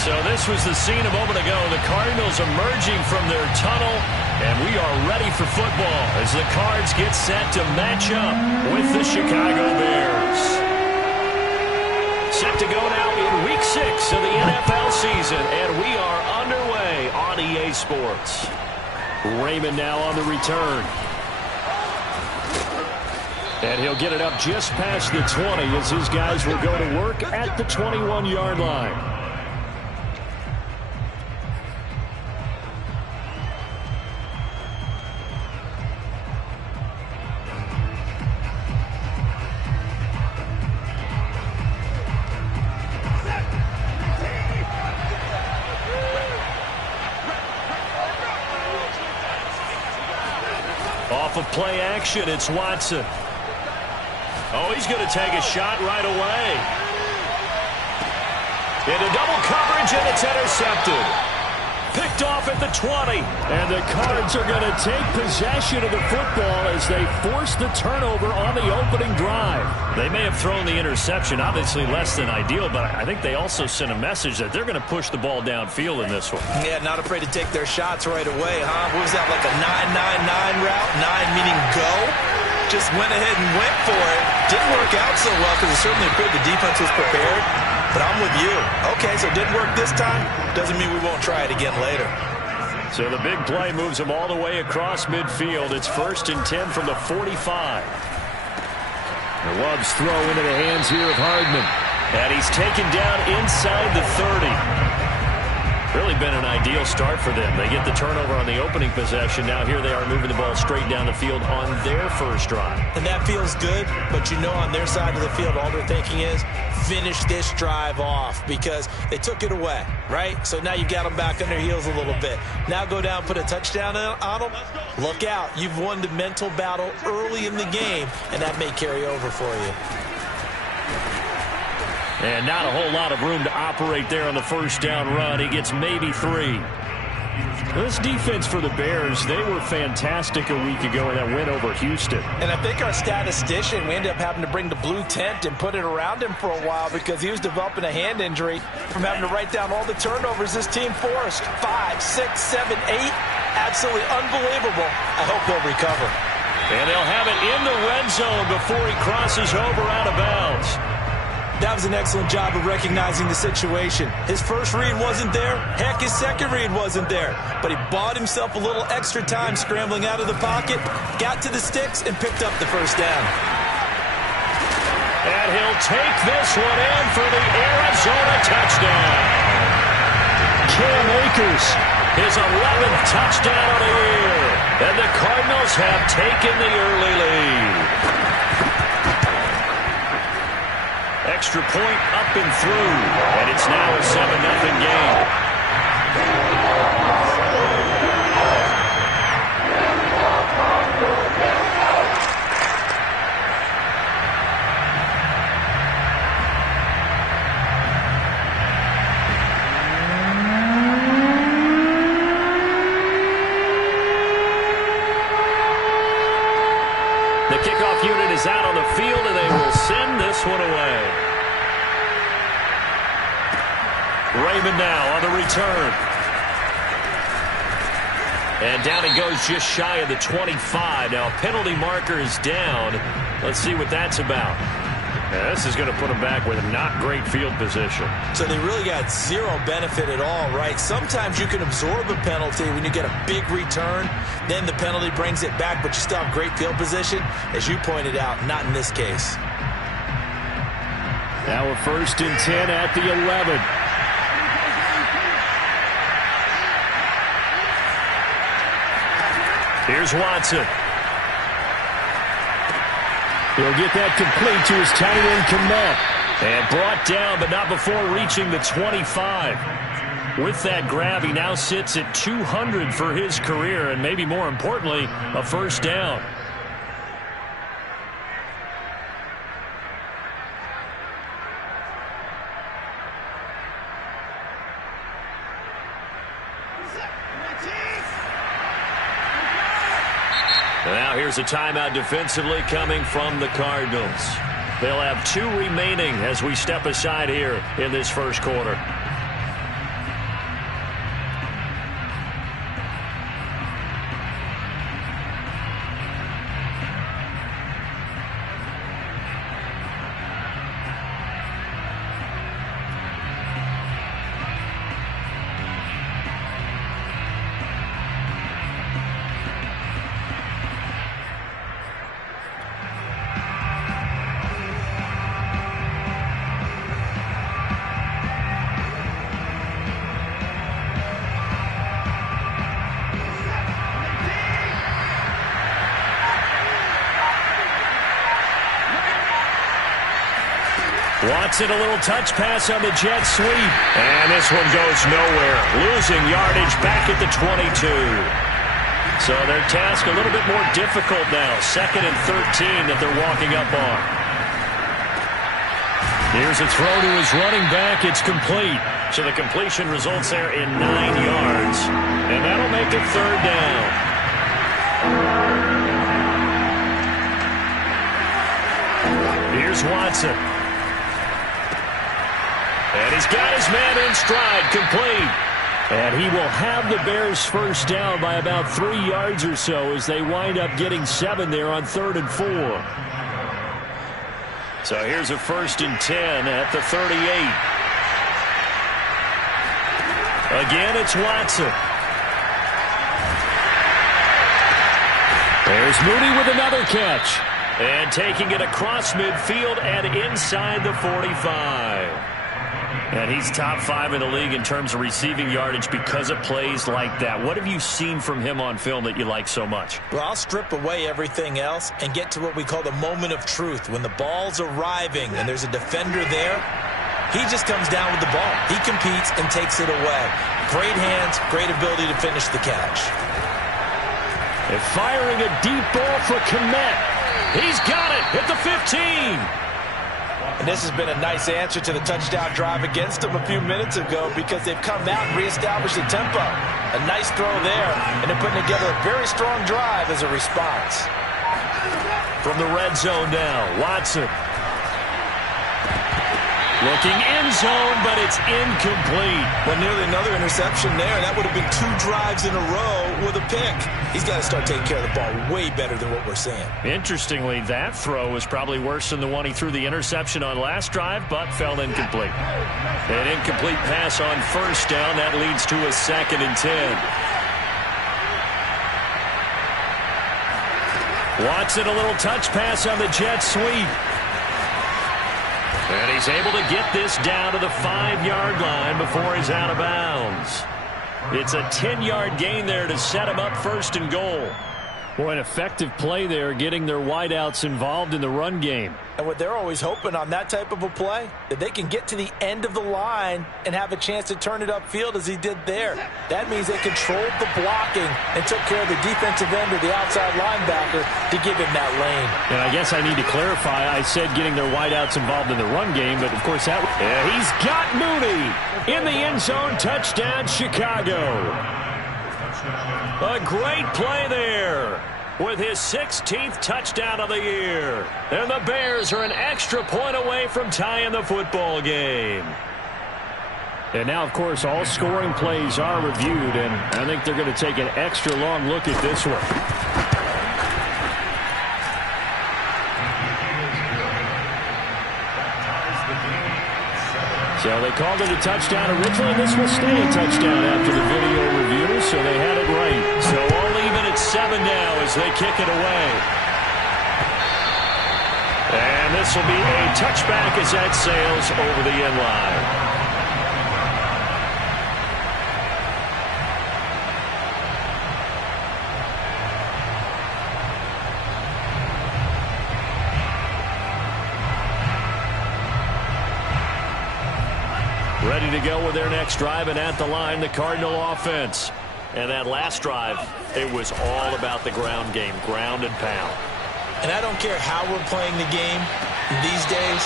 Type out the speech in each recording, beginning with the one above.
So this was the scene a moment ago. The Cardinals emerging from their tunnel, and we are ready for football as the Cards get set to match up with the Chicago Bears. Set to go now in Week 6 of the NFL season, and we are underway on EA Sports. Raymond now on the return. And he'll get it up just past the 20 as his guys will go to work at the 21-yard line. Off of play action, it's Watson. Oh, he's going to take a shot right away. Into double coverage, and it's intercepted. Picked off at the 20. And the Cards are going to take possession of the football as they force the turnover on the opening drive. They may have thrown the interception, obviously less than ideal, but I think they also sent a message that they're going to push the ball downfield in this one. Yeah, not afraid to take their shots right away, huh? What was that, like a 9-9-9 route? 9 meaning go? Just went ahead and went for it. Didn't work out so well because it certainly appeared the defense was prepared. But I'm with you. Okay, so it didn't work this time. Doesn't mean we won't try it again later. So the big play moves them all the way across midfield. It's 1st and 10 from the 45. The Love's throw into the hands here of Hardman. And he's taken down inside the 30. Really been an ideal start for them. They get the turnover on the opening possession. Now here they are moving the ball straight down the field on their first drive. And that feels good, but you know on their side of the field all they're thinking is finish this drive off because they took it away, right? So now you've got them back on their heels a little bit. Now go down, put a touchdown on them. Look out. You've won the mental battle early in the game, and that may carry over for you. And not a whole lot of room to operate there on the first down run. He gets maybe 3. This defense for the Bears, they were fantastic a week ago in that win over Houston. And I think our statistician, we ended up having to bring the blue tent and put it around him for a while because he was developing a hand injury from having to write down all the turnovers this team forced. 5, 6, 7, 8. Absolutely unbelievable. I hope he'll recover. And they'll have it in the red zone before he crosses over out of bounds. That was an excellent job of recognizing the situation. His first read wasn't there. Heck, his second read wasn't there. But he bought himself a little extra time scrambling out of the pocket, got to the sticks, and picked up the first down. And he'll take this one in for the Arizona touchdown. Cam Akers, his 11th touchdown of the year. And the Cardinals have taken the early lead. Extra point up and through, and it's now a 7-0 game. The kickoff unit is out on the field, and they will send this one away. Raymond now on the return. And down he goes just shy of the 25. Now a penalty marker is down. Let's see what that's about. Yeah, this is going to put him back with a not great field position. So they really got zero benefit at all, right? Sometimes you can absorb a penalty when you get a big return. Then the penalty brings it back, but you still have great field position. As you pointed out, not in this case. Now a 1st and 10 at the 11. Here's Watson. He'll get that complete to his tight end, Kmet. And brought down, but not before reaching the 25. With that grab, he now sits at 200 for his career, and maybe more importantly, a first down. Now here's a timeout defensively coming from the Cardinals. They'll have 2 remaining as we step aside here in this first quarter. Watson, a little touch pass on the jet sweep. And this one goes nowhere. Losing yardage back at the 22. So their task a little bit more difficult now. 2nd and 13 that they're walking up on. Here's a throw to his running back. It's complete. So the completion results there in 9 yards. And that'll make it 3rd down. Here's Watson. And he's got his man in stride, complete. And he will have the Bears 1st down by about 3 yards or so as they wind up getting 7 there on 3rd and 4. So here's a 1st and 10 at the 38. Again, it's Watson. There's Mooney with another catch. And taking it across midfield and inside the 45. And he's top 5 in the league in terms of receiving yardage because of plays like that. What have you seen from him on film that you like so much? Well, I'll strip away everything else and get to what we call the moment of truth. When the ball's arriving and there's a defender there, he just comes down with the ball. He competes and takes it away. Great hands, great ability to finish the catch. And firing a deep ball for Kmet. He's got it at the 15. And this has been a nice answer to the touchdown drive against them a few minutes ago because they've come out and reestablished the tempo. A nice throw there, and they're putting together a very strong drive as a response. From the red zone now, Watson. Looking end zone, but it's incomplete. Well, nearly another interception there. That would have been 2 drives in a row with a pick. He's got to start taking care of the ball way better than what we're seeing. Interestingly, that throw was probably worse than the one he threw the interception on last drive, but fell incomplete. An incomplete pass on 1st down. That leads to a 2nd and 10. Watson, a little touch pass on the jet sweep. And he's able to get this down to the 5-yard line before he's out of bounds. It's a 10-yard gain there to set him up 1st and goal. Boy, an effective play there, getting their wideouts involved in the run game. And what they're always hoping on that type of a play, that they can get to the end of the line and have a chance to turn it upfield as he did there. That means they controlled the blocking and took care of the defensive end of the outside linebacker to give him that lane. And I guess I need to clarify, I said getting their wideouts involved in the run game, but of course that... Yeah, he's got Mooney in the end zone, touchdown Chicago. A great play there with his 16th touchdown of the year. And the Bears are an extra point away from tying the football game. And now, of course, all scoring plays are reviewed, and I think they're going to take an extra long look at this one. So they called it a touchdown originally. This will stay a touchdown after the video review, so they had it right. So all even at 7 now as they kick it away. And this will be a touchback as that sails over the end line. Ready to go with their next drive, and at the line, the Cardinal offense. And that last drive, it was all about the ground game, ground and pound. And I don't care how we're playing the game these days,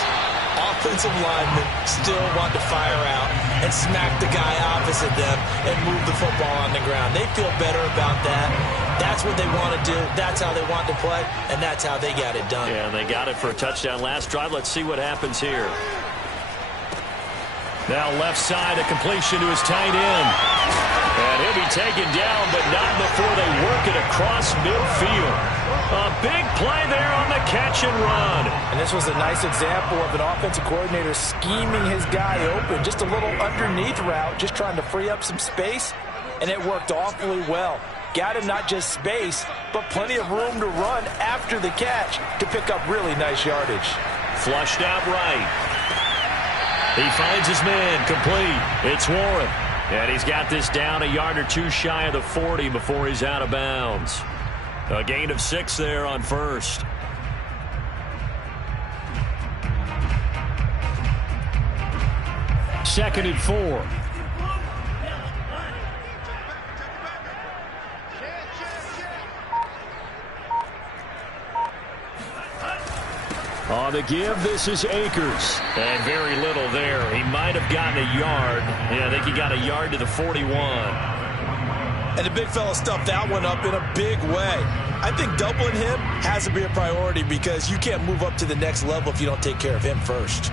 offensive linemen still want to fire out and smack the guy opposite them and move the football on the ground. They feel better about that. That's what they want to do. That's how they want to play, and that's how they got it done. Yeah, and they got it for a touchdown last drive. Let's see what happens here. Now left side, a completion to his tight end. And he'll be taken down, but not before they work it across midfield. A big play there on the catch and run. And this was a nice example of an offensive coordinator scheming his guy open. Just a little underneath route, just trying to free up some space. And it worked awfully well. Got him not just space, but plenty of room to run after the catch to pick up really nice yardage. Flushed out right. He finds his man, complete. It's Warren. And he's got this down a yard or two shy of the 40 before he's out of bounds. A gain of 6 there on first. 2nd and 4. On the give, this is Akers. And very little there. He might have gotten a yard. Yeah, I think he got a yard to the 41. And the big fella stuffed that one up in a big way. I think doubling him has to be a priority because you can't move up to the next level if you don't take care of him first.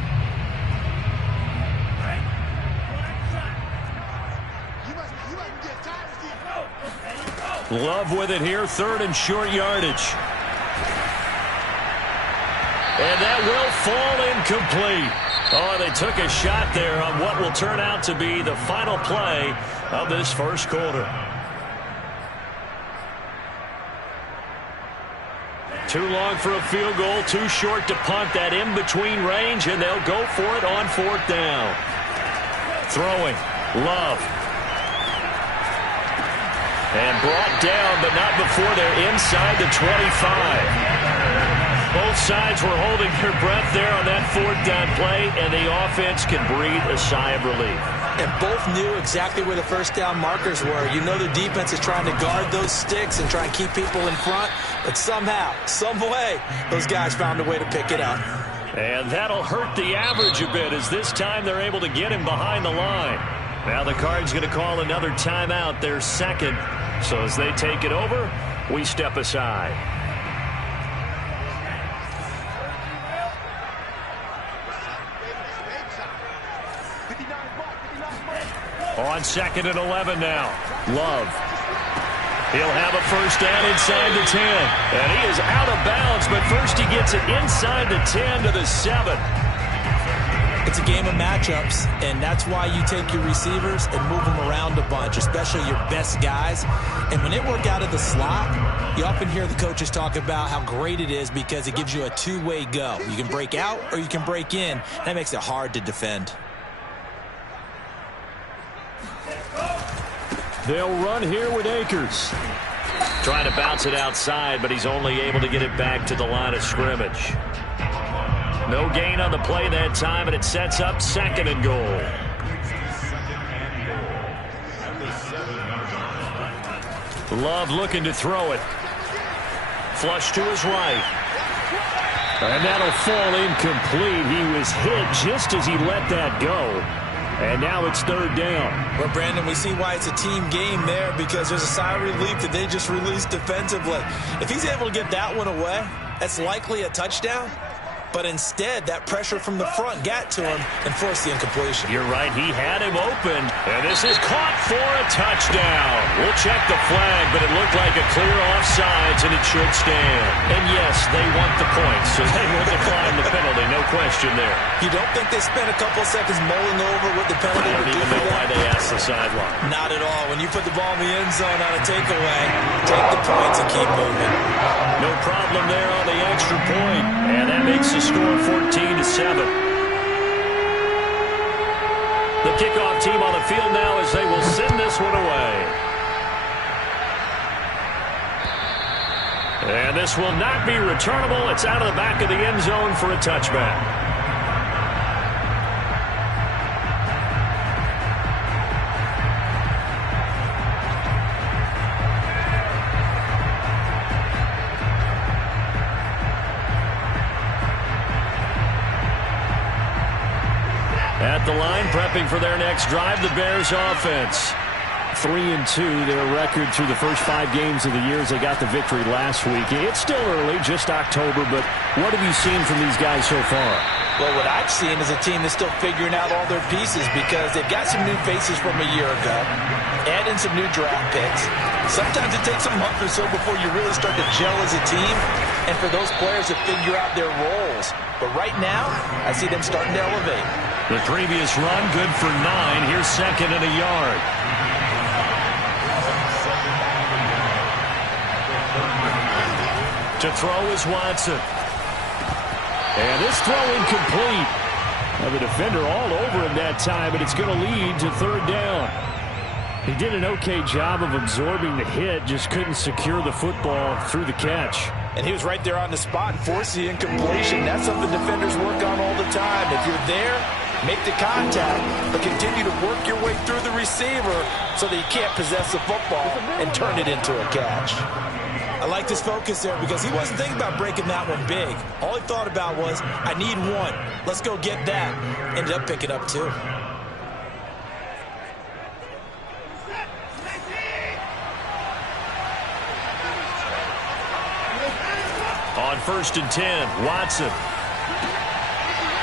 Love with it here, 3rd and short yardage. And that will fall incomplete. Oh, they took a shot there on what will turn out to be the final play of this first quarter. Too long for a field goal, too short to punt that in-between range, and they'll go for it on 4th down. Throwing, Love. And brought down, but not before they're inside the 25. Both sides were holding their breath there on that 4th down play, and the offense can breathe a sigh of relief. And both knew exactly where the first down markers were. You know the defense is trying to guard those sticks and try and keep people in front, but somehow, some way, those guys found a way to pick it up. And that'll hurt the average a bit as this time they're able to get him behind the line. Now the Cards going to call another timeout, their 2nd. So as they take it over, we step aside. On 2nd and 11 now. Love. He'll have a first down inside the 10. And he is out of bounds, but first he gets it inside the 10 to the 7. It's a game of matchups, and that's why you take your receivers and move them around a bunch, especially your best guys. And when they work out of the slot, you often hear the coaches talk about how great it is because it gives you a two-way go. You can break out or you can break in. That makes it hard to defend. They'll run here with Akers. Trying to bounce it outside, but he's only able to get it back to the line of scrimmage. No gain on the play that time, and it sets up 2nd and goal. Love looking to throw it. Flush to his right. And that'll fall incomplete. He was hit just as he let that go. And now it's 3rd down. Well, Brandon, we see why it's a team game there because there's a sigh of relief that they just released defensively. If he's able to get that one away, that's likely a touchdown. But instead, that pressure from the front got to him and forced the incompletion. You're right. He had him open. And this is caught for a touchdown. We'll check the flag, but it looked like a clear offsides, and it should stand. And yes, they want the points, so they will decline the penalty. No question there. You don't think they spent a couple seconds mulling over what the penalty would do? I don't even know why they asked the sideline. Not at all. When you put the ball in the end zone on a takeaway, take the points and keep moving. No problem there on the extra point. And that makes the score 14-7. The kickoff team on the field now as they will send this one away. And this will not be returnable. It's out of the back of the end zone for a touchback. At the line, prepping for their next drive, the Bears offense. 3-2, their record through the first 5 games of the year as they got the victory last week. It's still early, just October, but what have you seen from these guys so far? Well, what I've seen is a team that's still figuring out all their pieces because they've got some new faces from a year ago, add in some new draft picks. Sometimes it takes a month or so before you really start to gel as a team and for those players to figure out their roles. But right now, I see them starting to elevate. The previous run, good for 9. Here's 2nd and a yard. To throw is Watson. And this throw incomplete. The defender all over him that time, but it's going to lead to 3rd down. He did an okay job of absorbing the hit, just couldn't secure the football through the catch. And he was right there on the spot and forced the incompletion. That's something defenders work on all the time. If you're there, Make the contact, but continue to work your way through the receiver so that you can't possess the football and turn it into a catch. I like this focus there because he wasn't thinking about breaking that one big. All he thought about was, I need one. Let's go get that. Ended up picking up two. On 1st and 10, Watson.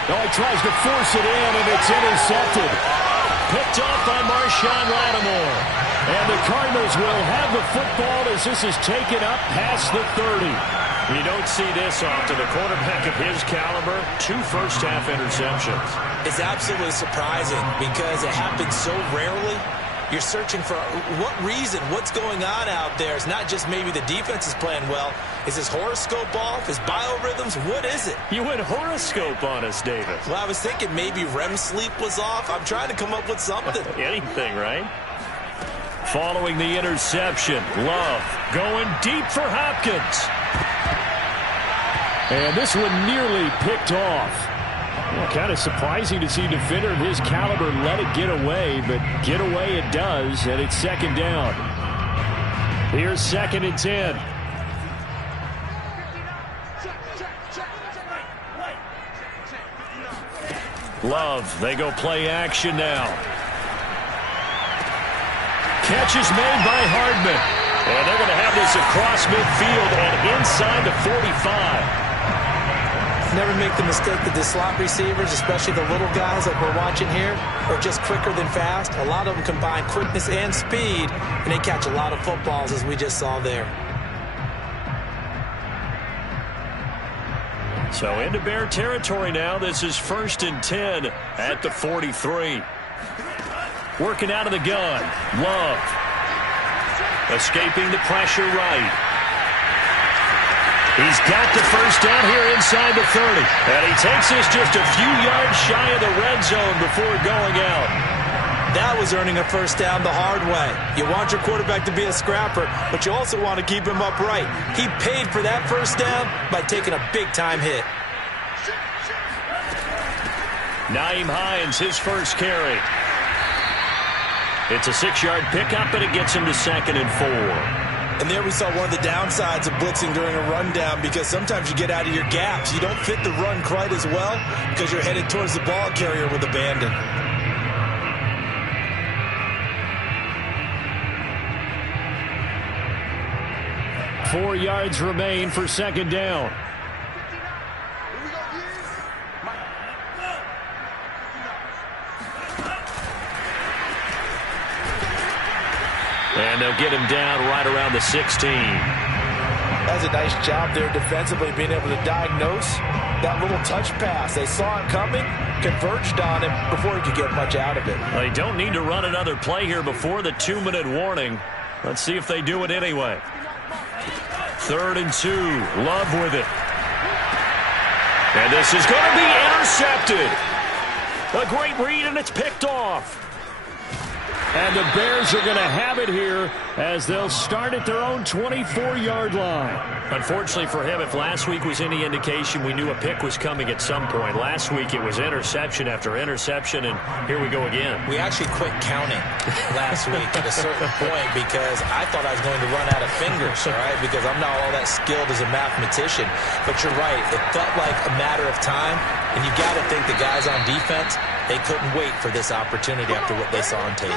Oh, he tries to force it in, and it's intercepted. Picked off by Marshawn Lattimore. And the Cardinals will have the football as this is taken up past the 30. You don't see this often. A quarterback of his caliber, 2 first-half interceptions. It's absolutely surprising because it happens so rarely. You're searching for what reason, what's going on out there. It's not just maybe the defense is playing well. Is his horoscope off? His biorhythms? What is it? You went horoscope on us, Davis. Well, I was thinking maybe REM sleep was off. I'm trying to come up with something. Anything, right? Following the interception, Love going deep for Hopkins. And this one nearly picked off. Well, kind of surprising to see a defender of his caliber let it get away, but get away it does, and it's 2nd down. Here's 2nd and 10. Love, they go play action now. Catch is made by Hardman. And they're going to have this across midfield and inside the 45. Never make the mistake that the slot receivers, especially the little guys like we're watching here, are just quicker than fast. A lot of them combine quickness and speed, and they catch a lot of footballs, as we just saw there. So into Bear territory now. This is 1st and 10 at the 43. Working out of the gun. Love. Escaping the pressure right. He's got the first down here inside the 30. And he takes this just a few yards shy of the red zone before going out. That was earning a first down the hard way. You want your quarterback to be a scrapper, but you also want to keep him upright. He paid for that first down by taking a big-time hit. Nyheim Hines, his first carry. It's a 6-yard pickup, and it gets him to 2nd and 4. And there we saw one of the downsides of blitzing during a rundown because sometimes you get out of your gaps. You don't fit the run quite as well because you're headed towards the ball carrier with abandon. Four yards remain for 2nd down. And they'll get him down right around the 16. That's a nice job there defensively, being able to diagnose that little touch pass. They saw it coming, converged on him before he could get much out of it. They don't need to run another play here before the 2-minute warning. Let's see if they do it anyway. 3rd and 2. Love with it. And this is going to be intercepted. A great read, and it's picked off. And the Bears are going to have it here as they'll start at their own 24-yard line. Unfortunately for him, if last week was any indication, we knew a pick was coming at some point. Last week it was interception after interception, and here we go again. We actually quit counting last week at a certain point because I thought I was going to run out of fingers, all right, because I'm not all that skilled as a mathematician. But you're right. It felt like a matter of time, and you got to think the guys on defense, they couldn't wait for this opportunity after what they saw on tape.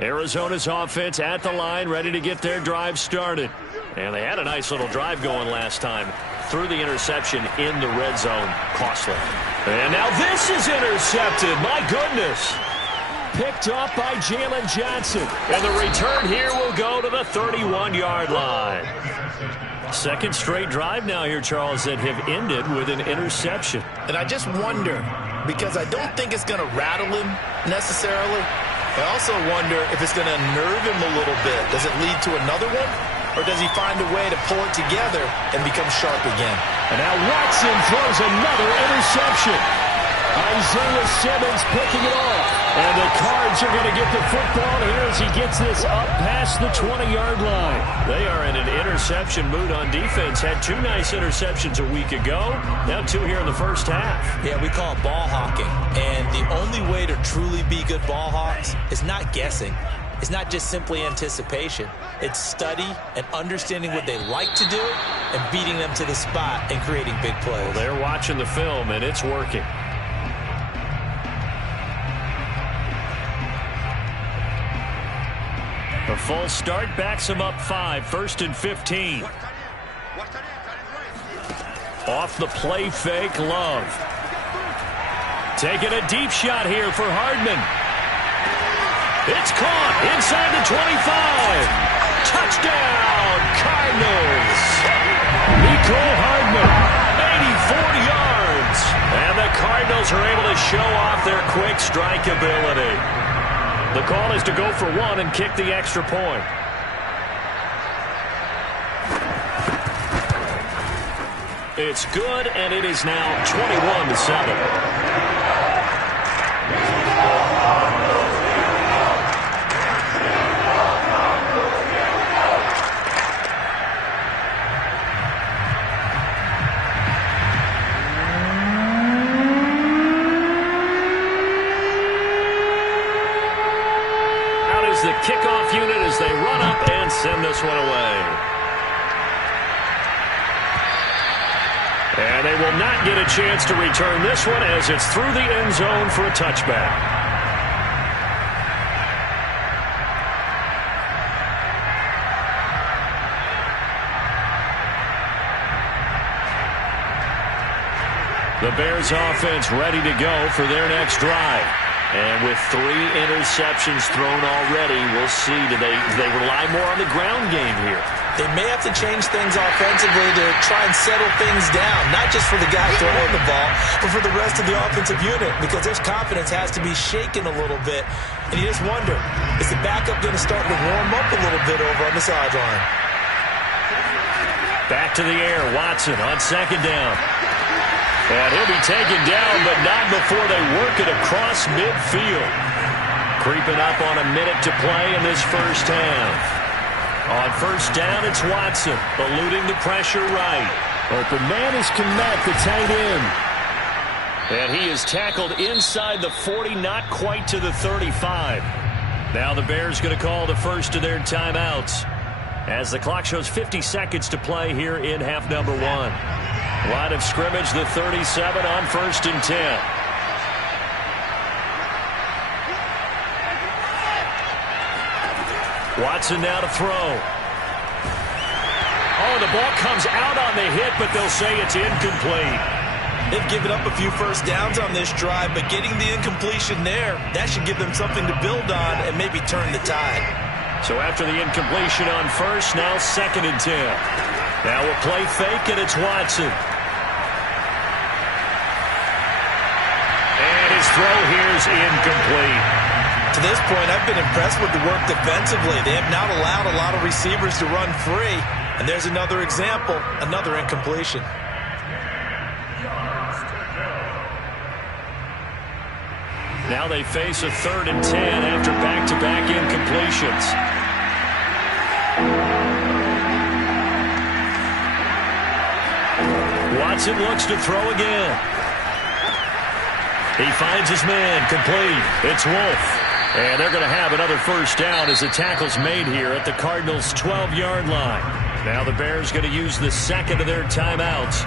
Arizona's offense at the line, ready to get their drive started. And they had a nice little drive going last time. Through the interception in the red zone. Costly. And now this is intercepted. My goodness. Picked up by Jalen Johnson. And the return here will go to the 31-yard line. Second straight drive now here, Charles, that have ended with an interception. And I just wonder, because I don't think it's going to rattle him necessarily. I also wonder if it's going to unnerve him a little bit. Does it lead to another one? Or does he find a way to pull it together and become sharp again? And now Watson throws another interception. Isaiah Simmons picking it off. And the Cards are going to get the football here as he gets this up past the 20-yard line. They are in an interception mood on defense. Had 2 nice interceptions a week ago. Now 2 here in the first half. Yeah, we call it ball hawking. And the only way to truly be good ball hawks is not guessing. It's not just simply anticipation. It's study and understanding what they like to do and beating them to the spot and creating big plays. Well, they're watching the film, and it's working. A full start backs him up 5, 1st and 15. Off the play fake, Love. Taking a deep shot here for Hardman. It's caught inside the 25. Touchdown, Cardinals. Mecole Hardman, 84 yards. And the Cardinals are able to show off their quick strike ability. The call is to go for 1 and kick the extra point. It's good, and it is now 21-7. The kickoff unit as they run up and send this one away. And they will not get a chance to return this one as it's through the end zone for a touchback. The Bears offense ready to go for their next drive. And with 3 interceptions thrown already, we'll see. Do they rely more on the ground game here? They may have to change things offensively to try and settle things down, not just for the guy throwing the ball, but for the rest of the offensive unit, because their confidence has to be shaken a little bit. And you just wonder, is the backup going to start to warm up a little bit over on the sideline? Back to the air, Watson on 2nd down. And he'll be taken down, but not before they work it across midfield. Creeping up on a minute to play in this first half. On 1st down, it's Watson, eluding the pressure right. Open man is Kmet, the tight end. And he is tackled inside the 40, not quite to the 35. Now the Bears going to call the first of their timeouts as the clock shows 50 seconds to play here in half number 1. Line of scrimmage, the 37 on 1st and 10. Watson now to throw. Oh, the ball comes out on the hit, but they'll say it's incomplete. They've given up a few first downs on this drive, but getting the incompletion there, that should give them something to build on and maybe turn the tide. So after the incompletion on 1st, now 2nd and 10. Now a play fake, and it's Watson. And his throw here is incomplete. To this point, I've been impressed with the work defensively. They have not allowed a lot of receivers to run free. And there's another example, another incompletion. Now they face a 3rd and 10 after back-to-back incompletions. Watson looks to throw again. He finds his man, complete. It's Wolf. And they're going to have another first down as the tackle's made here at the Cardinals' 12-yard line. Now the Bears going to use the 2nd of their timeouts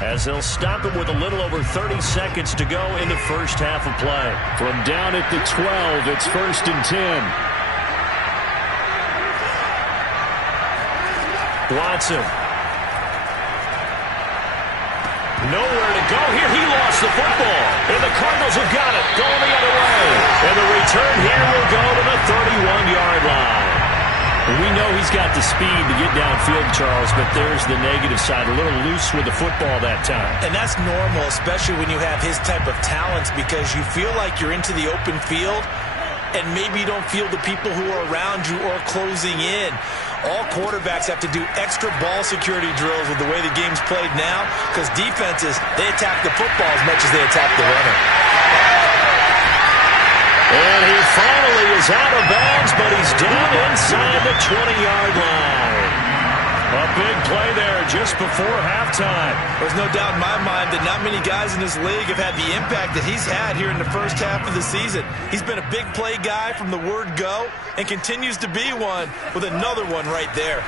as they'll stop it with a little over 30 seconds to go in the first half of play. From down at the 12, it's 1st and 10. Watson. Nowhere to go here. He lost the football. And the Cardinals have got it. Going the other way. And the return here will go to the 31-yard line. We know he's got the speed to get downfield, Charles, but there's the negative side. A little loose with the football that time. And that's normal, especially when you have his type of talents, because you feel like you're into the open field and maybe you don't feel the people who are around you or closing in. All quarterbacks have to do extra ball security drills with the way the game's played now, because defenses, they attack the football as much as they attack the runner. And he finally is out of bounds, but he's down inside the 20-yard line. A big play there just before halftime. There's no doubt in my mind that not many guys in this league have had the impact that he's had here in the first half of the season. He's been a big play guy from the word go and continues to be one with another one right there.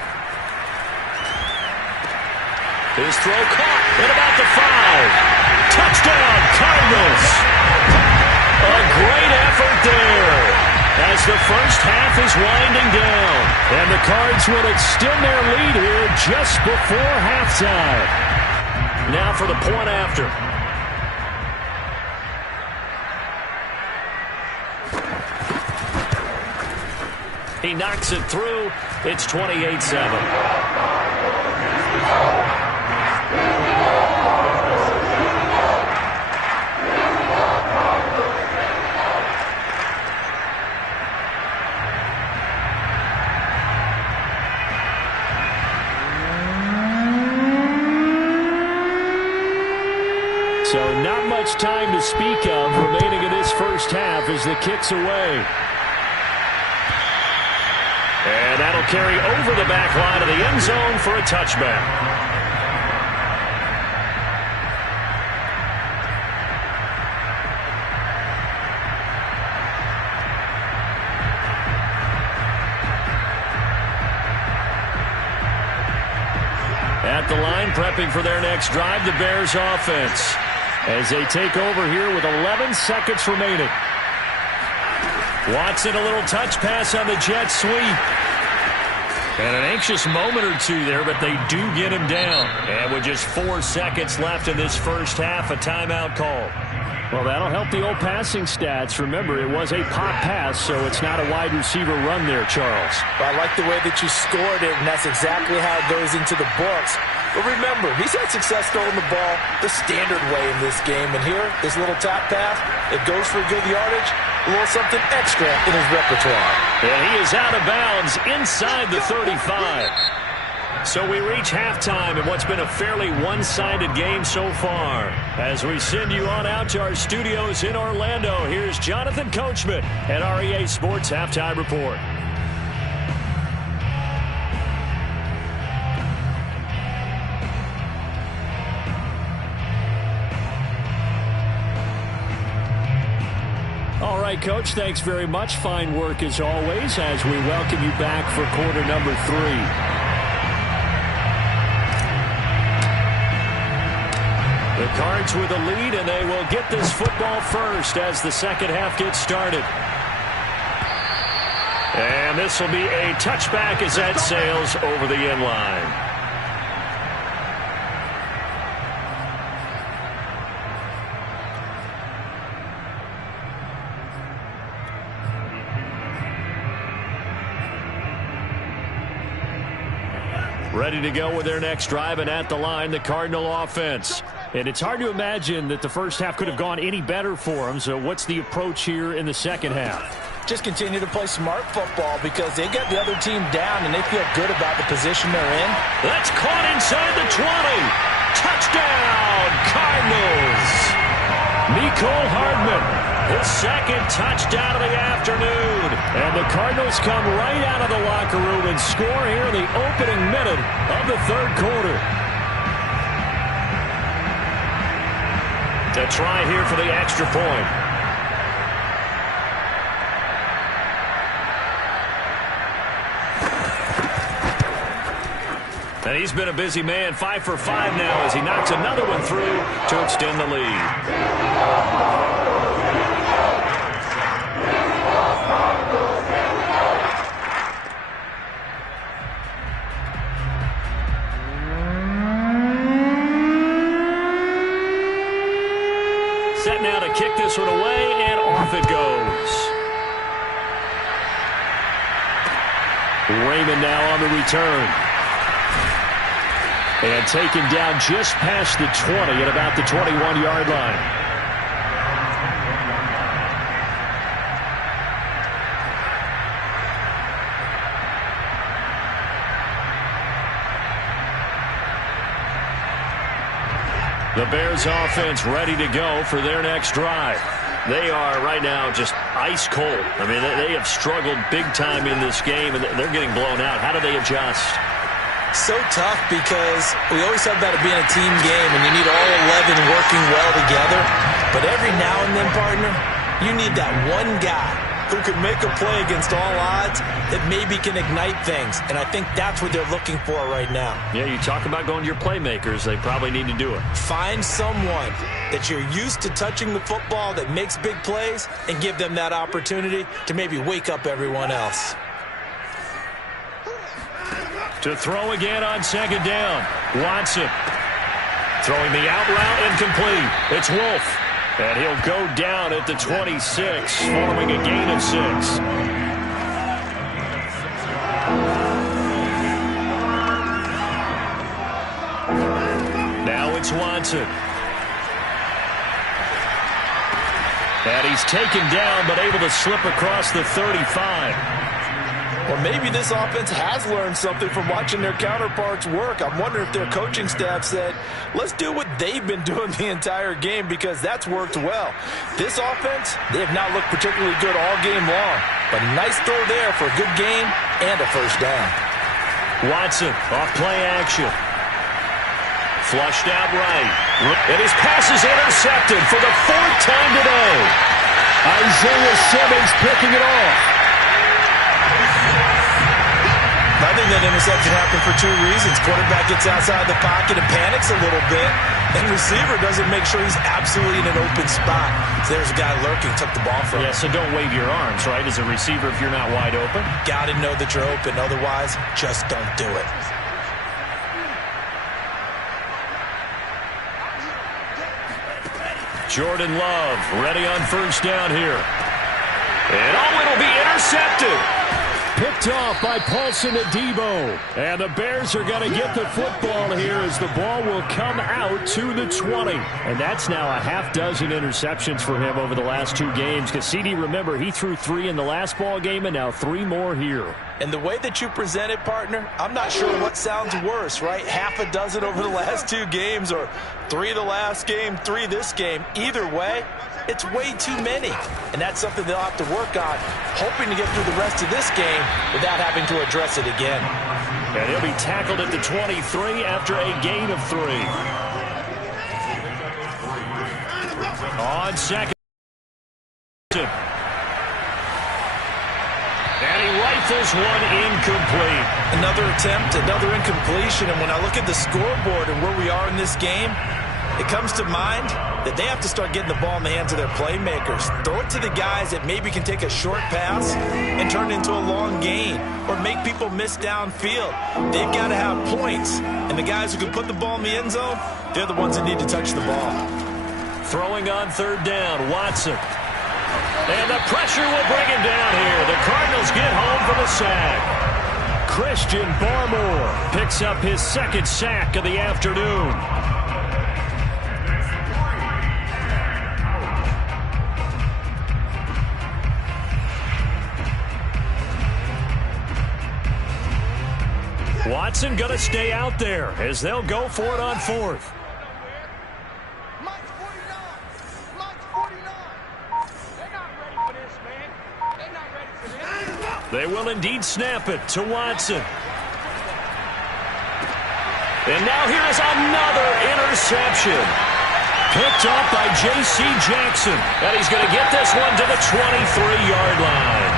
His throw caught at about the 5. Touchdown, Cardinals. A great effort there as the first half is winding down. And the Cards will extend their lead here just before halftime. Now for the point after. He knocks it through. It's 28-7. So not much time to speak of remaining in this first half as the kick's away. And that'll carry over the back line of the end zone for a touchback. At the line, prepping for their next drive, the Bears offense, as they take over here with 11 seconds remaining. Watson, a little touch pass on the jet sweep. And an anxious moment or two there, but they do get him down. And with just 4 seconds left in this first half, a timeout call. Well, that'll help the old passing stats. Remember, it was a pop pass, so it's not a wide receiver run there, Charles. Well, I like the way that you scored it, and that's exactly how it goes into the books. But remember, he's had success throwing the ball the standard way in this game. And here, this little top pass, it goes for good yardage, a little something extra in his repertoire. And he is out of bounds inside the 35. So we reach halftime in what's been a fairly one-sided game so far. As we send you on out to our studios in Orlando, here's Jonathan Coachman at REA Sports Halftime Report. All right, Coach, thanks very much. Fine work as always as we welcome you back for quarter number 3. The Cards with a lead, and they will get this football first as the second half gets started. And this will be a touchback as that sails over the end line. Ready to go with their next drive, and at the line, the Cardinal offense. And it's hard to imagine that the first half could have gone any better for them. So what's the approach here in the second half? Just continue to play smart football because they got the other team down and they feel good about the position they're in. That's caught inside the 20. Touchdown, Cardinals. Mecole Hardman, his second touchdown of the afternoon. And the Cardinals come right out of the locker room and score here in the opening minute of the third quarter. To try here for the extra point. And he's been a busy man, 5 for 5 now as he knocks another one through to extend the lead. to kick this one away, and off it goes. Raymond now on the return. And taken down just past the 20 at about the 21-yard line. The Bears offense ready to go for their next drive. They are right now just ice cold. I mean, they have struggled big time in this game, and they're getting blown out. How do they adjust? So tough because we always talk about it being a team game, and you need all 11 working well together. But every now and then, partner, you need that one guy who can make a play against all odds that maybe can ignite things. And I think that's what they're looking for right now. Yeah, you talk about going to your playmakers. They probably need to do it. Find someone that you're used to touching the football that makes big plays and give them that opportunity to maybe wake up everyone else. To throw again on second down. Watson throwing the out route incomplete. It's Wolf. And he'll go down at the 26, forming a gain of 6. Now it's Watson. And he's taken down, but able to slip across the 35. Or maybe this offense has learned something from watching their counterparts work. I'm wondering if their coaching staff said, let's do what they've been doing the entire game, because that's worked well. This offense, they have not looked particularly good all game long. But nice throw there for a good gain and a first down. Watson off play action. Flushed out right. And his pass is intercepted for the 4th time today. Isaiah Simmons picking it off. I think that interception happened for 2 reasons. Quarterback gets outside the pocket and panics a little bit, and receiver doesn't make sure he's absolutely in an open spot. So there's a guy lurking, took the ball from him. Yeah, so don't wave your arms, right, as a receiver if you're not wide open. Got to know that you're open. Otherwise, just don't do it. Jordan Love ready on first down here. And it'll be intercepted. Picked off by Paulson Adebo. And the Bears are going to get the football here as the ball will come out to the 20. And that's now a half dozen interceptions for him over the last 2 games. Because CD, remember, he threw 3 in the last ball game and now 3 more here. And the way that you present it, partner, I'm not sure what sounds worse, right? Half a dozen over the last 2 games, or 3 the last game, 3 this game. Either way, it's way too many. And that's something they'll have to work on, hoping to get through the rest of this game without having to address it again. And he'll be tackled at the 23 after a gain of 3. On second. And he rifles one incomplete. Another attempt, another incompletion. And when I look at the scoreboard and where we are in this game, it comes to mind that they have to start getting the ball in the hands of their playmakers. Throw it to the guys that maybe can take a short pass and turn it into a long gain, or make people miss downfield. They've got to have points. And the guys who can put the ball in the end zone, they're the ones that need to touch the ball. Throwing on third down, Watson. And the pressure will bring him down here. The Cardinals get home for the sack. Christian Barmore picks up his 2nd sack of the afternoon. Watson going to stay out there as they'll go for it on 4th. They will indeed snap it to Watson. And now here is another interception. Picked off by J.C. Jackson. And he's going to get this one to the 23-yard line.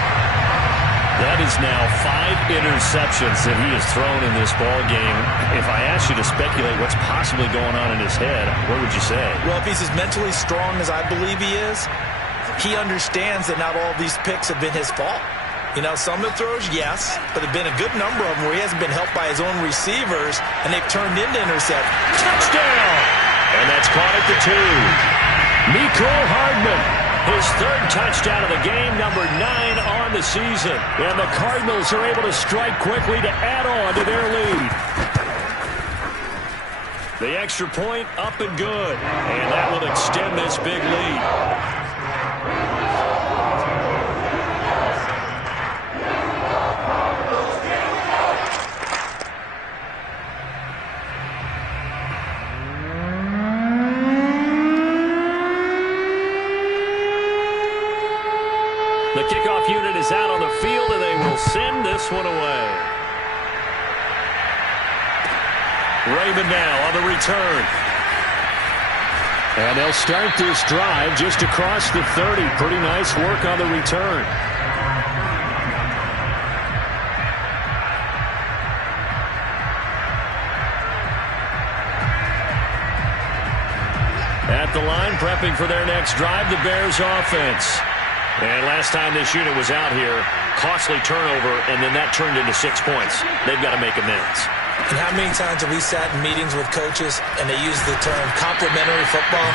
That is now 5 interceptions that he has thrown in this ball game. If I asked you to speculate what's possibly going on in his head, what would you say? Well, if he's as mentally strong as I believe he is, he understands that not all these picks have been his fault. You know, some of the throws, yes, but there have been a good number of them where he hasn't been helped by his own receivers, and they've turned into interceptions. Touchdown! And that's caught at the 2. Mecole Hardman, his third touchdown of the game, number 9 on the season. And the Cardinals are able to strike quickly to add on to their lead. The extra point up and good. And that will extend this big lead. The kickoff unit is out on the field, and they will send this one away. Raymond now on the return. And they'll start this drive just across the 30. Pretty nice work on the return. At the line, prepping for their next drive, the Bears offense. And last time this unit was out here, costly turnover, and then that turned into 6 points. They've got to make amends. And how many times have we sat in meetings with coaches and they use the term complementary football?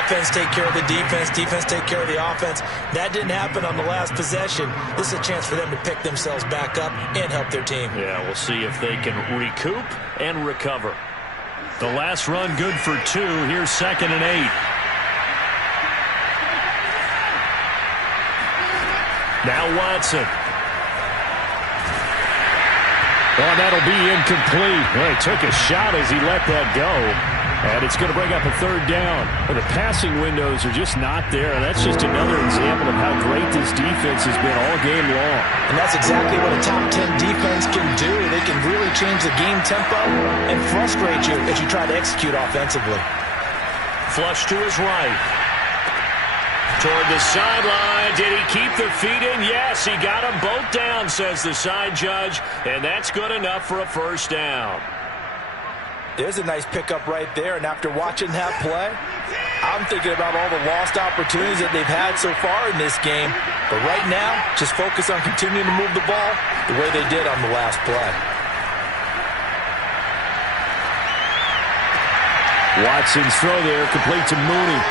Offense take care of the defense, defense take care of the offense. That didn't happen on the last possession. This is a chance for them to pick themselves back up and help their team. Yeah, we'll see if they can recoup and recover. The last run good for 2. Here's 2nd and 8. Now Watson. Oh, that'll be incomplete. Well, he took a shot as he let that go. And it's going to bring up a 3rd down. Well, the passing windows are just not there. And that's just another example of how great this defense has been all game long. And that's exactly what a top 10 defense can do. They can really change the game tempo and frustrate you as you try to execute offensively. Flush to his right. Toward the sideline. Did he keep the feet in? Yes, he got them both down, says the side judge. And that's good enough for a 1st down. There's a nice pickup right there. And after watching that play, I'm thinking about all the lost opportunities that they've had so far in this game. But right now, just focus on continuing to move the ball the way they did on the last play. Watson's throw there, complete to Mooney.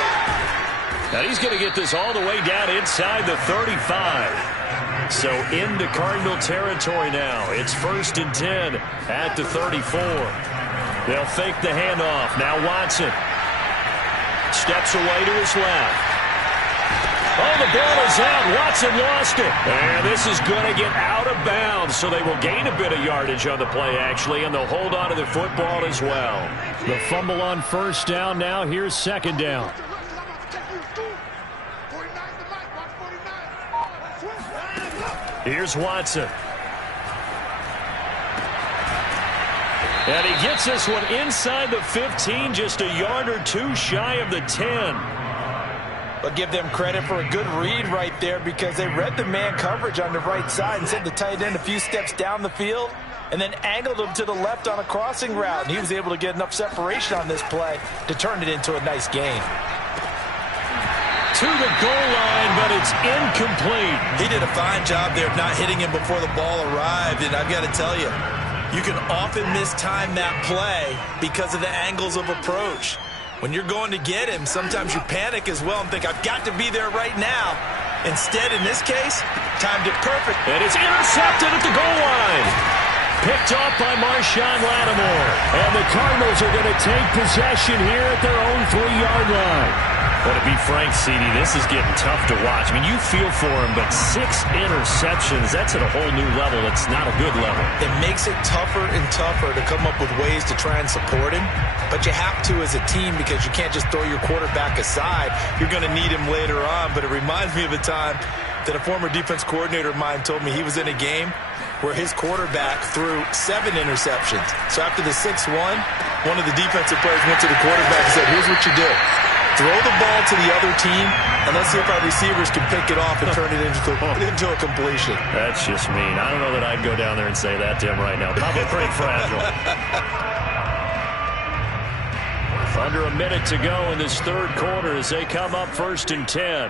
Now he's going to get this all the way down inside the 35. So into Cardinal territory now. It's 1st and 10 at the 34. They'll fake the handoff. Now Watson steps away to his left. Oh, the ball is out. Watson lost it. And this is going to get out of bounds, so they will gain a bit of yardage on the play, actually, and they'll hold on to the football as well. The fumble on 1st down now. Here's 2nd down. Here's Watson. And he gets this one inside the 15, just a yard or 2 shy of the 10. But give them credit for a good read right there because they read the man coverage on the right side and sent the tight end a few steps down the field and then angled him to the left on a crossing route. And he was able to get enough separation on this play to turn it into a nice gain. To the goal line, but it's incomplete. He did a fine job there of not hitting him before the ball arrived. And I've got to tell you, you can often mistime that play because of the angles of approach. When you're going to get him, sometimes you panic as well and think, I've got to be there right now. Instead, in this case, timed it perfect. And it's intercepted at the goal line. Picked off by Marshawn Lattimore. And the Cardinals are going to take possession here at their own 3-yard line. Well, to be frank, CD, this is getting tough to watch. I mean, you feel for him, but 6 interceptions, that's at a whole new level. It's not a good level. It makes it tougher and tougher to come up with ways to try and support him. But you have to as a team because you can't just throw your quarterback aside. You're going to need him later on. But it reminds me of a time that a former defense coordinator of mine told me he was in a game where his quarterback threw 7 interceptions. So after the 6th one of the defensive players went to the quarterback and said, here's what you do. Throw the ball to the other team, and let's see if our receivers can pick it off and turn it into a completion. That's just mean. I don't know that I'd go down there and say that to him right now. Probably pretty fragile. Under a minute to go in this 3rd quarter as they come up 1st and 10.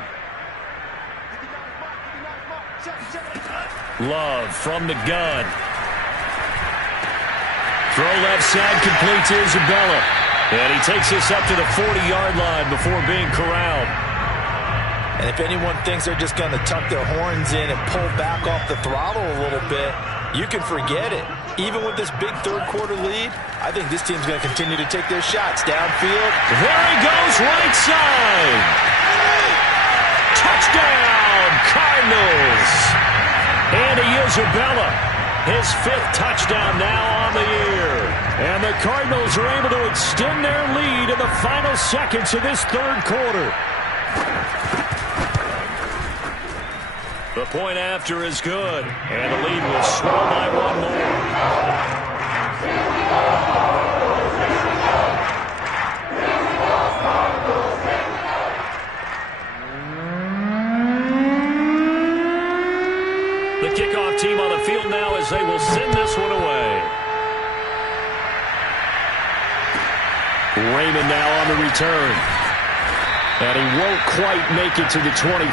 Love from the gun. Throw left side, complete to Isabella. And he takes this up to the 40-yard line before being corralled. And if anyone thinks they're just going to tuck their horns in and pull back off the throttle a little bit, you can forget it. Even with this big third-quarter lead, I think this team's going to continue to take their shots downfield. There he goes, right side. Touchdown, Cardinals. Andy Isabella, his 5th touchdown now on the year. And the Cardinals are able to extend their lead in the final seconds of this third quarter. The point after is good, and the lead will swell by 1 more. The kickoff team on the field now as they will send this one away. Raymond now on the return. And he won't quite make it to the 25.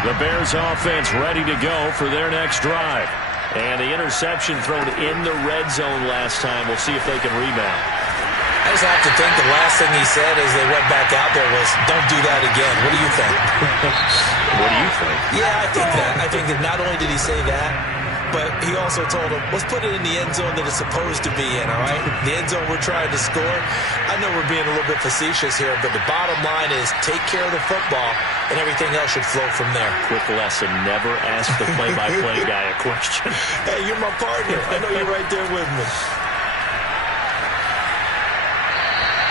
The Bears offense ready to go for their next drive. And the interception thrown in the red zone last time. We'll see if they can rebound. I just have to think the last thing he said as they went back out there was, don't do that again. What do you think? What do you think? Yeah, I think that. I think that not only did he say that, but he also told him, let's put it in the end zone that it's supposed to be in, all right? The end zone we're trying to score. I know we're being a little bit facetious here, but the bottom line is take care of the football, and everything else should flow from there. Quick lesson, never ask the play-by-play guy a question. Hey, you're my partner. I know you're right there with me.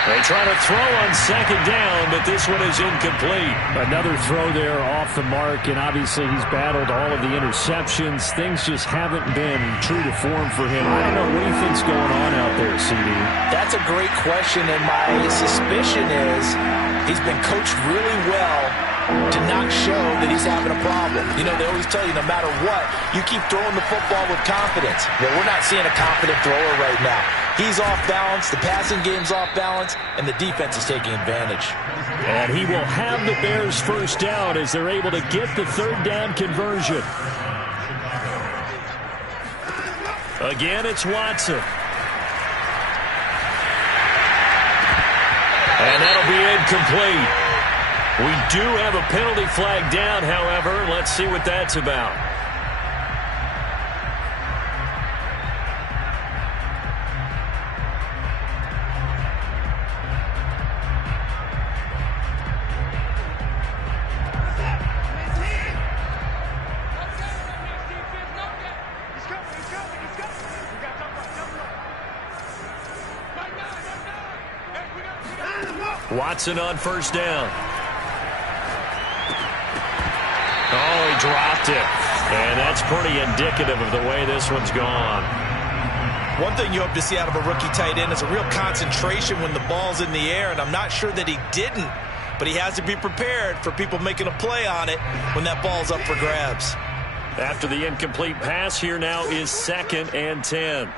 They try to throw on second down, but this one is incomplete. Another throw there off the mark, and obviously he's battled all of the interceptions. Things just haven't been true to form for him. I don't know. What do you think's going on out there, CD? That's a great question, and my suspicion is he's been coached really well to not show that he's having a problem. You know, they always tell you no matter what, you keep throwing the football with confidence. Well, we're not seeing a confident thrower right now. He's off balance, the passing game's off balance, and the defense is taking advantage. And he will have the Bears first down as they're able to get the third down conversion. Again, it's Watson. And that'll be incomplete. We do have a penalty flag down, however. Let's see what that's about. Watson on first down. Oh, he dropped it. And that's pretty indicative of the way this one's gone. One thing you hope to see out of a rookie tight end is a real concentration when the ball's in the air, and I'm not sure that he didn't, but he has to be prepared for people making a play on it when that ball's up for grabs. After the incomplete pass, here now is 2nd and 10.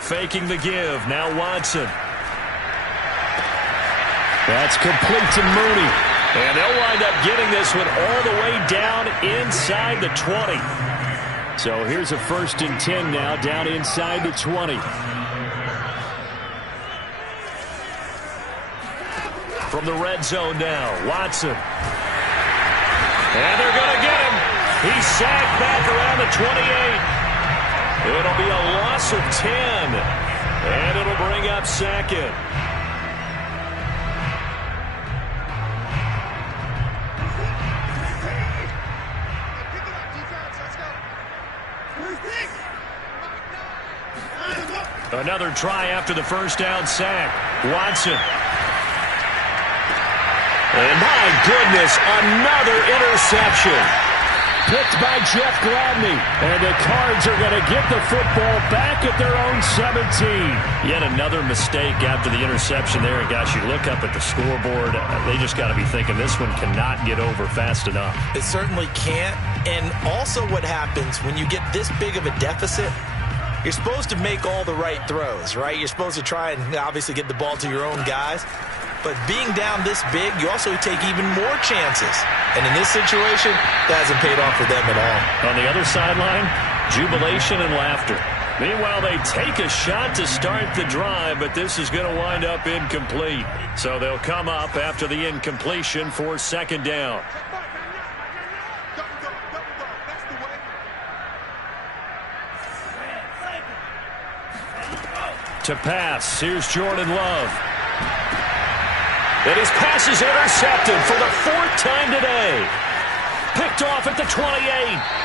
Faking the give. Now Watson. That's complete to Mooney. And they'll wind up getting this one all the way down inside the 20. So here's a 1st and 10 now down inside the 20. From the red zone now, Watson. And they're going to get him. He's sacked back around the 28. It'll be a loss of 10, and it'll bring up 2nd. Another try after the first down sack. Watson. And my goodness, another interception. Picked by Jeff Gladney. And the Cards are going to get the football back at their own 17. Yet another mistake after the interception there. And gosh, you look up at the scoreboard, they just got to be thinking this one cannot get over fast enough. It certainly can't. And also what happens when you get this big of a deficit, you're supposed to make all the right throws, right? You're supposed to try and obviously get the ball to your own guys. But being down this big, you also take even more chances. And in this situation, that hasn't paid off for them at all. On the other sideline, jubilation and laughter. Meanwhile, they take a shot to start the drive, but this is going to wind up incomplete. So they'll come up after the incompletion for second down. To pass, here's Jordan Love. And his pass is intercepted for the fourth time today. Picked off at the 28.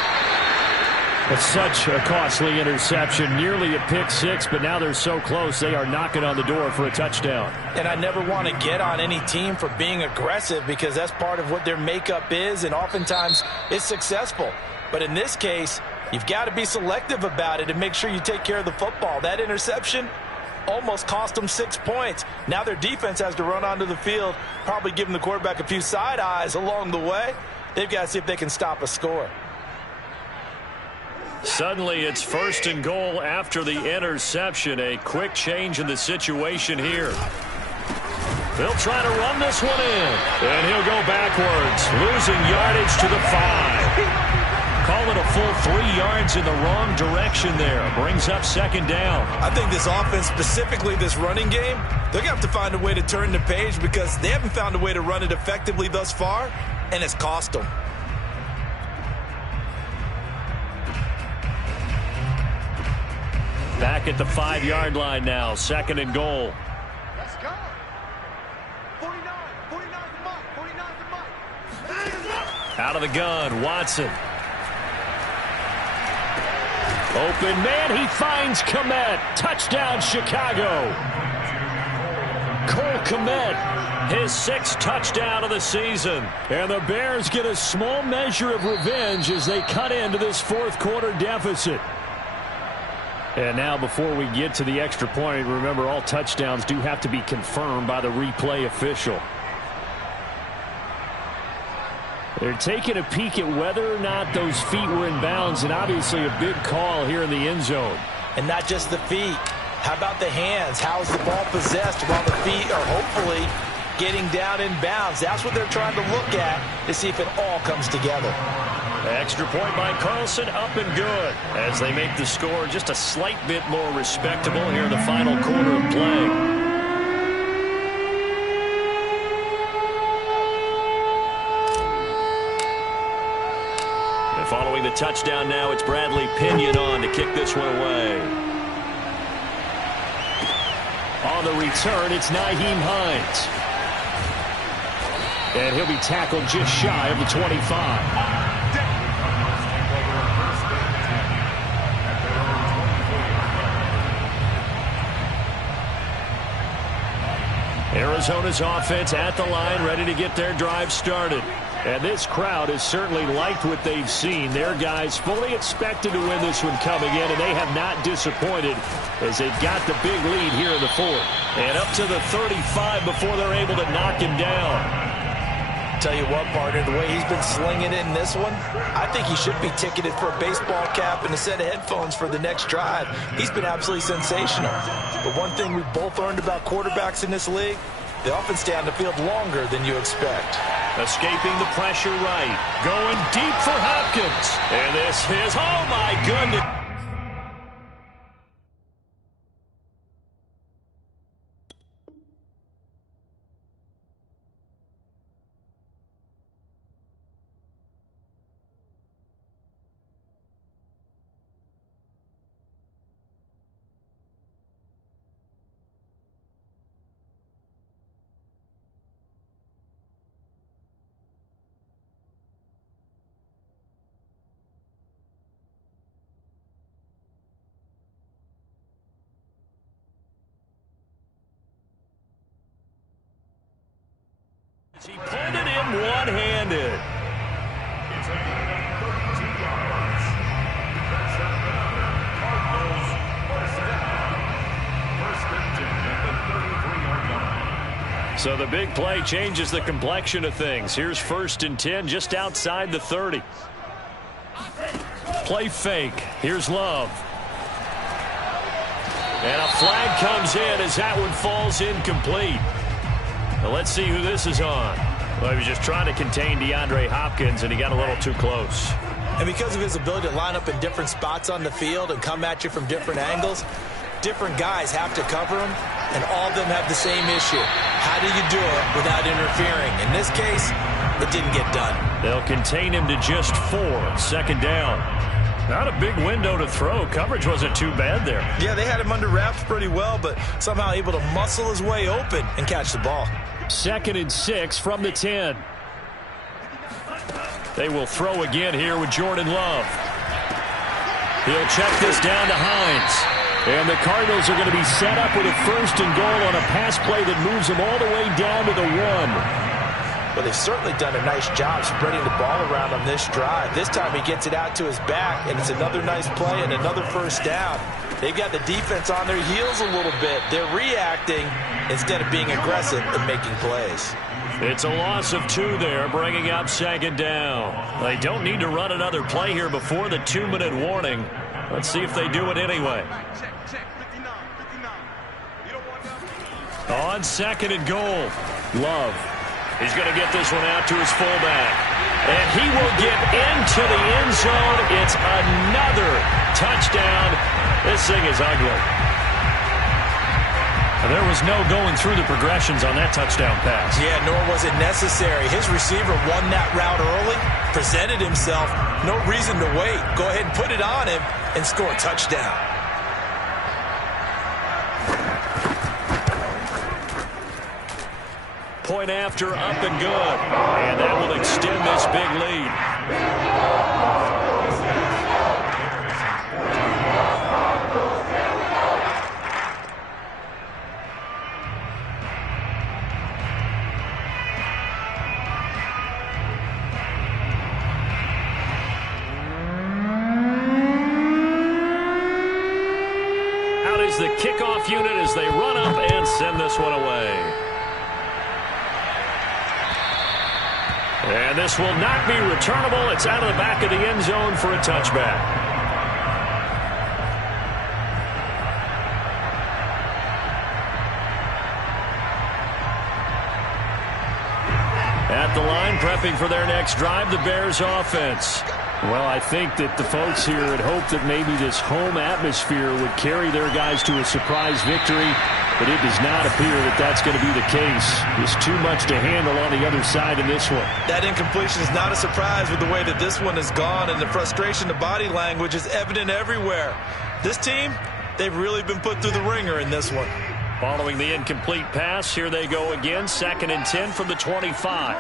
It's such a costly interception, nearly a pick six, but now they're so close they are knocking on the door for a touchdown. And I never want to get on any team for being aggressive because that's part of what their makeup is, and oftentimes it's successful. But in this case, you've got to be selective about it and make sure you take care of the football. That interception almost cost them 6 points. Now their defense has to run onto the field, probably giving the quarterback a few side eyes along the way. They've got to see if they can stop a score. Suddenly it's first and goal after the interception. A quick change in the situation here. They'll try to run this one in. And he'll go backwards, losing yardage to the 5. Call it a full 3 yards in the wrong direction there. Brings up second down. I think this offense, specifically this running game, they're going to have to find a way to turn the page because they haven't found a way to run it effectively thus far, and it's cost them. Back at the 5-yard line now, second and goal. Let's go. 49 Out of the gun, Watson. Open man, he finds Kmet. Touchdown, Chicago. Cole Kmet, his 6th touchdown of the season. And the Bears get a small measure of revenge as they cut into this fourth quarter deficit. And now before we get to the extra point, remember all touchdowns do have to be confirmed by the replay official. They're taking a peek at whether or not those feet were in bounds, and obviously a big call here in the end zone. And not just the feet. How about the hands? How's the ball possessed while the feet are hopefully getting down in bounds? That's what they're trying to look at to see if it all comes together. Extra point by Carlson, up and good, as they make the score just a slight bit more respectable here in the final quarter of play. And following the touchdown now, it's Bradley Pinion on to kick this one away. On the return, it's Nyheim Hines. And he'll be tackled just shy of the 25. Arizona's offense at the line, ready to get their drive started. And this crowd has certainly liked what they've seen. Their guys fully expected to win this one coming in, and they have not disappointed as they've got the big lead here in the fourth. And up to the 35 before they're able to knock him down. Tell you what, partner, the way he's been slinging it in this one, I think he should be ticketed for a baseball cap and a set of headphones for the next drive. He's been absolutely sensational. But one thing we've both learned about quarterbacks in this league, they often stay on the field longer than you expect. Escaping the pressure right. Going deep for Hopkins. And this is, oh my goodness. He pulled it in one-handed. So the big play changes the complexion of things. Here's 1st and 10 just outside the 30. Play fake. Here's Love. And a flag comes in as that one falls incomplete. Well, Let's see who this is on. Well, he was just trying to contain DeAndre Hopkins, and he got a little too close. And because of his ability to line up in different spots on the field and come at you from different angles, different guys have to cover him, and all of them have the same issue. How do you do it without interfering? In this case, it didn't get done. They'll contain him to just 4. Second down. Not a big window to throw. Coverage wasn't too bad there. Yeah, they had him under wraps pretty well, but somehow able to muscle his way open and catch the ball. 2nd and 6 from the 10. They will throw again here with Jordan Love. He'll check this down to Hines. And the Cardinals are going to be set up with a 1st and goal on a pass play that moves them all the way down to the 1. Well, they've certainly done a nice job spreading the ball around on this drive. This time he gets it out to his back, and it's another nice play and another 1st down. They've got the defense on their heels a little bit. They're reacting instead of being aggressive and making plays. It's a loss of 2 there, bringing up 2nd down. They don't need to run another play here before the 2-minute warning. Let's see if they do it anyway. On 2nd and goal, Love. He's going to get this one out to his fullback. And he will get into the end zone. It's another touchdown. This thing is ugly. There was no going through the progressions on that touchdown pass. Yeah, nor was it necessary. His receiver won that route early, presented himself. No reason to wait. Go ahead and put it on him and score a touchdown. Point after, up and good. And that will extend this big lead. Out is the kickoff unit as they run up and send this one away. And this will not be returnable. It's out of the back of the end zone for a touchback. At the line, prepping for their next drive, the Bears offense. Well, I think that the folks here had hoped that maybe this home atmosphere would carry their guys to a surprise victory. But it does not appear that that's going to be the case. There's too much to handle on the other side in this one. That incompletion is not a surprise with the way that this one has gone, and the frustration, the body language is evident everywhere. This team, they've really been put through the ringer in this one. Following the incomplete pass, here they go again. 2nd and 10 from the 25.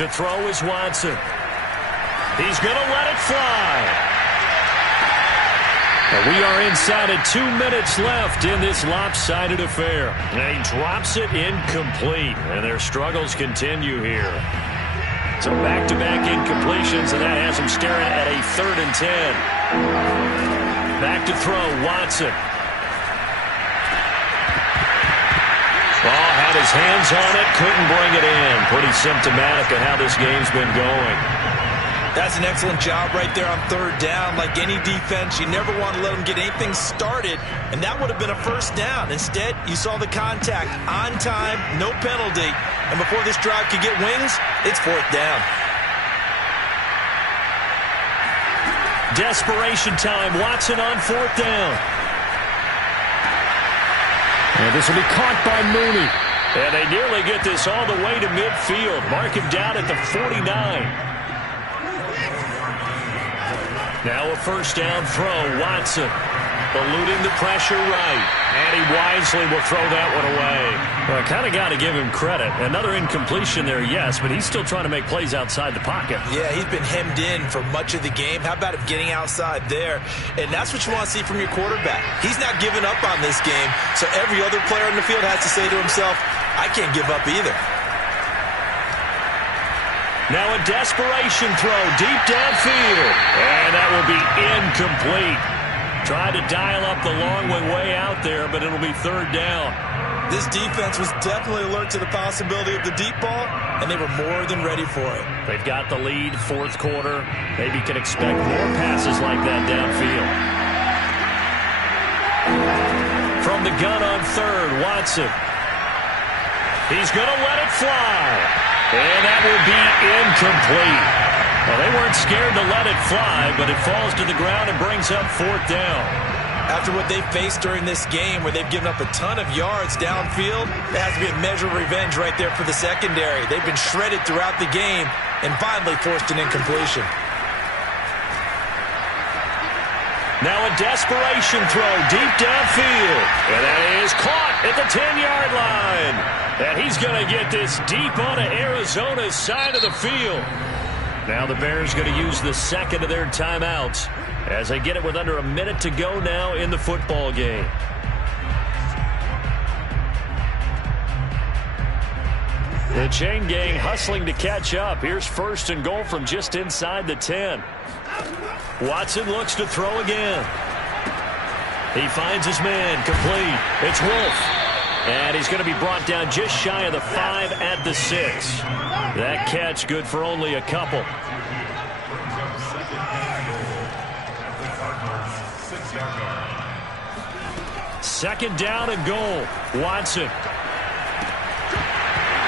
To throw is Watson. He's going to let it fly. We are inside of 2 minutes left in this lopsided affair. And he drops it incomplete. And their struggles continue here. So back-to-back incompletions, and that has him staring at a 3rd and 10. Back to throw, Watson. Ball had his hands on it, couldn't bring it in. Pretty symptomatic of how this game's been going. That's an excellent job right there on 3rd down. Like any defense, you never want to let them get anything started, and that would have been a 1st down. Instead, you saw the contact on time, no penalty, and before this drive could get wings, it's 4th down. Desperation time. Watson on 4th down. And this will be caught by Mooney. And they nearly get this all the way to midfield. Mark him down at the 49. Now a 1st down throw. Watson eluding the pressure right. And he wisely will throw that one away. Well, I kind of got to give him credit. Another incompletion there, yes, but he's still trying to make plays outside the pocket. Yeah, he's been hemmed in for much of the game. How about him getting outside there? And that's what you want to see from your quarterback. He's not giving up on this game, so every other player in the field has to say to himself, I can't give up either. Now a desperation throw deep downfield. And that will be incomplete. Tried to dial up the long way out there, but it'll be 3rd down. This defense was definitely alert to the possibility of the deep ball, and they were more than ready for it. They've got the lead, 4th quarter. Maybe can expect more passes like that downfield. From the gun on third. Watson. He's going to let it fly. And that will be incomplete. Well, they weren't scared to let it fly, but it falls to the ground and brings up fourth down. After what they've faced during this game where they've given up a ton of yards downfield, there has to be a measure of revenge right there for the secondary. They've been shredded throughout the game and finally forced an incompletion. Now a desperation throw deep downfield. And that is caught at the 10-yard line. And he's going to get this deep onto Arizona's side of the field. Now the Bears going to use the second of their timeouts as they get it with under a minute to go now in the football game. The chain gang hustling to catch up. Here's first and goal from just inside the 10. Watson looks to throw again. He finds his man complete. It's Wolf. And he's going to be brought down just shy of the 5 at the 6. That catch good for only a couple. Second down and goal. Watson.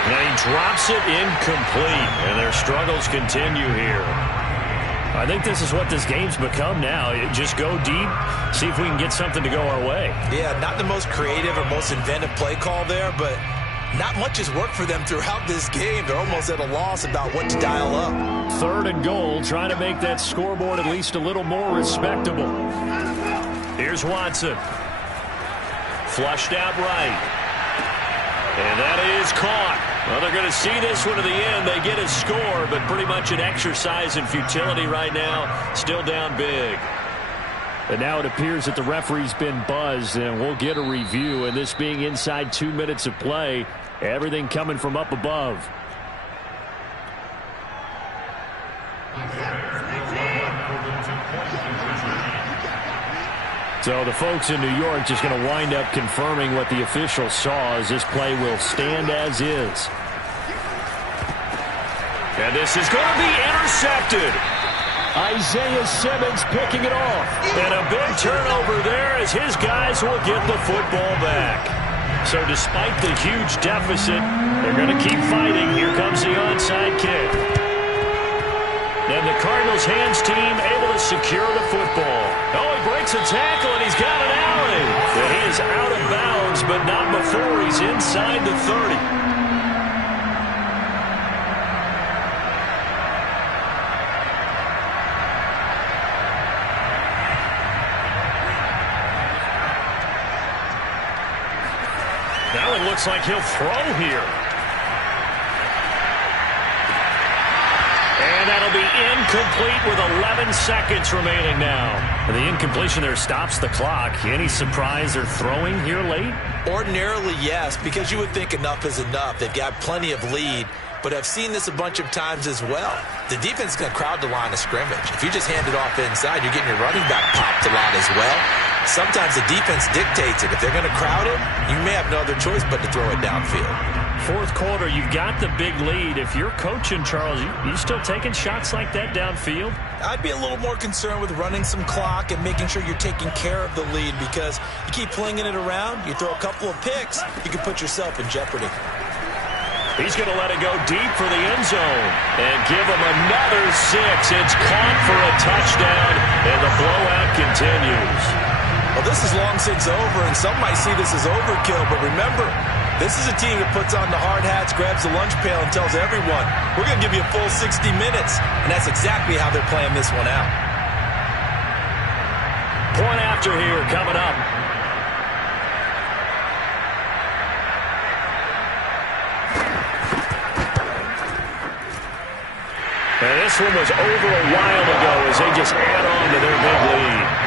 And he drops it incomplete. And their struggles continue here. I think this is what this game's become now. Just go deep, see if we can get something to go our way. Yeah, not the most creative or most inventive play call there, but not much has worked for them throughout this game. They're almost at a loss about what to dial up. Third and goal, trying to make that scoreboard at least a little more respectable. Here's Watson. Flushed out right. And that is caught. Well, they're going to see this one to the end. They get a score, but pretty much an exercise in futility right now. Still down big. And now it appears that the referee's been buzzed, and we'll get a review. And this being inside 2 minutes of play, everything coming from up above. So the folks in New York just going to wind up confirming what the official saw, as this play will stand as is. And this is going to be intercepted. Isaiah Simmons picking it off. And a big turnover there as his guys will get the football back. So despite the huge deficit, they're going to keep fighting. Here comes the onside kick. And the Cardinals hands team able to secure the football. Oh, he breaks a tackle, and he's got an alley. And he is out of bounds, but not before he's inside the 30. Now it looks like he'll throw here. And that'll be incomplete with 11 seconds remaining now. And the incompletion there stops the clock. Any surprise they're throwing here late? Ordinarily, yes, because you would think enough is enough. They've got plenty of lead, but I've seen this a bunch of times as well. The defense is going to crowd the line of scrimmage. If you just hand it off inside, you're getting your running back popped a lot as well. Sometimes the defense dictates it. If they're going to crowd it, you may have no other choice but to throw it downfield. Fourth quarter, you've got the big lead. If you're coaching, Charles, you still taking shots like that downfield? I'd be a little more concerned with running some clock and making sure you're taking care of the lead, because you keep flinging it around, you throw a couple of picks, you can put yourself in jeopardy. He's going to let it go deep for the end zone and give him another 6. It's caught for a touchdown, and the blowout continues. Well, this is long since over, and some might see this as overkill, but remember, this is a team that puts on the hard hats, grabs the lunch pail, and tells everyone, we're going to give you a full 60 minutes, and that's exactly how they're playing this one out. Point after here coming up. And this one was over a while ago as they just add on to their big lead.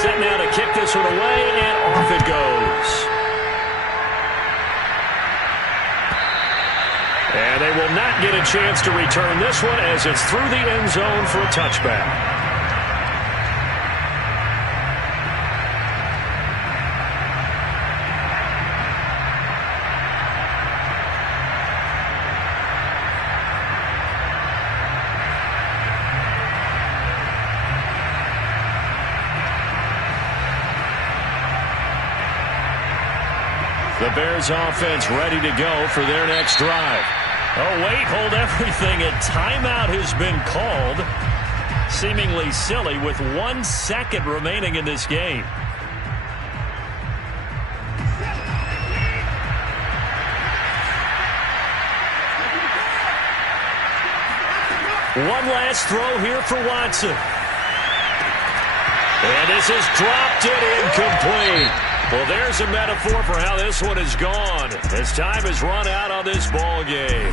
Set now to kick this one away, and off it goes. And they will not get a chance to return this one as it's through the end zone for a touchback. the Bears offense ready to go for their next drive. Oh, wait, hold everything. A timeout has been called. Seemingly silly with 1 second remaining in this game. One last throw here for Watson. And this is dropped it incomplete. Well, there's a metaphor for how this one is gone as time has run out on this ball game.